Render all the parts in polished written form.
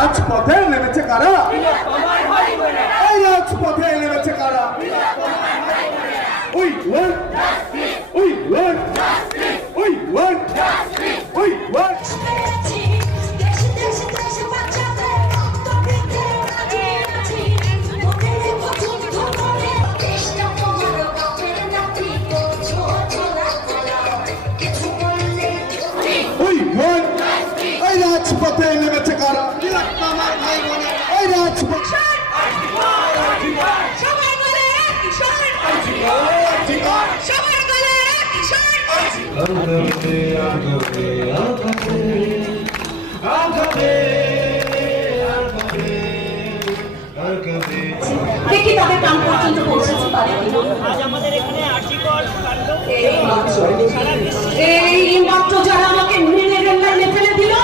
রাজপথে নেমেছে কারা? এই রাজপথে নেমেছে কারা? We want justice. We want justice. We want justice. We want এই রাজপথে নেমেছে কারা? এই রাজপথ দেখি তাদের কাম পর্যন্ত পৌঁছেছে পারে এই মাত্র যারা আমাকে মেরে রেন্ডারে ফেলে দিল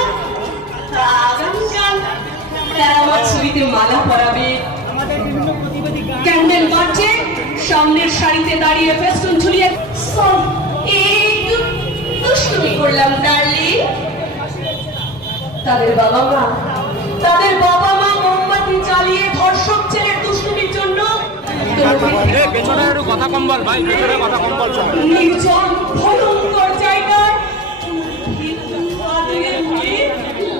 আগামীকাল তারা আমার ছবিতে মালা পরাবে, ক্যান্ডেল বাজছে, সামনের সারিতে দাঁড়িয়ে ফেস্টুন ঝুলিয়ে দুষ্টুমি করলাম ডার্লিং। তাদের বাবা মা মোমবাতি জ্বালিয়ে ধর্ষক ছেলের দুষ্টুমির জন্য নির্জন ভয়ঙ্কর জায়গায়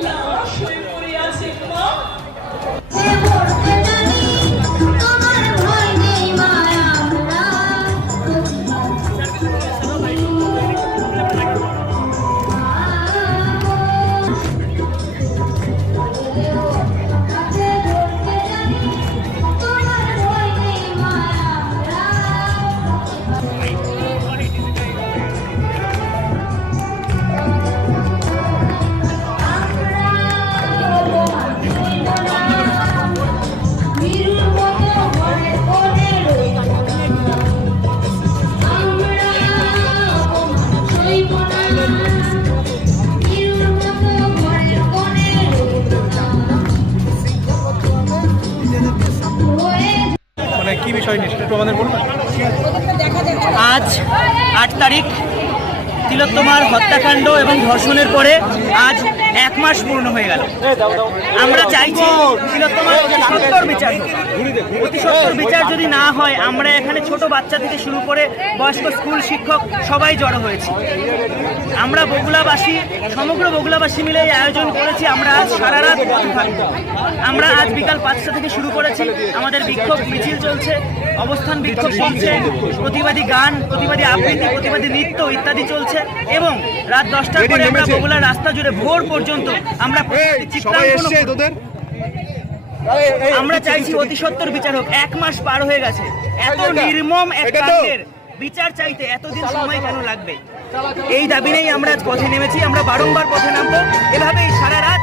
লাশ হয়ে পড়ে আছে মা। কি বিষয় নিয়ে একটু আমাদের বলবেন? আজ ৮ তারিখ তিলোত্তমার হত্যাকাণ্ড এবং ধর্ষণের পরে আজ ১ মাস পূর্ণ হয়ে গেল। আমরা চাইছি তিলোত্তমার অতি সত্বর বিচার হোক। অতি সত্বর বিচার যদি না হয়, আমরা এখানে ছোট বাচ্চা থেকে শুরু করে বয়স্ক স্কুল শিক্ষক সবাই জড়ো হয়েছি। আমরা বগুড়াবাসী, সমগ্র বগুড়াবাসী মিলে এই আয়োজন করেছি। আমরা আজ সারা রাত পথে থাকবো। আমরা আজ বিকাল ৫টা থেকে শুরু করেছি। আমাদের বিক্ষোভ মিছিল চলছে, অবস্থান বিক্ষোভ চলছে, প্রতিবাদী গান, প্রতিবাদী আবৃত্তি, প্রতিবাদী নৃত্য ইত্যাদি চলছে এবং রাত 10টার পরে আমরা বগুড়ার রাস্তা জুড়ে ভোর পর্যন্ত আমরা আমরা চাইছি অতি সত্বর বিচার হোক। ১ মাস পার হয়ে গেছে, এত নির্মম এক কাণ্ডের বিচার চাইতে এতদিন সময় কেন লাগবে? এই দাবি নিয়েই আমরা আজ পথে নেমেছি। আমরা বারংবার পথে নামবো, এভাবেই সারা রাত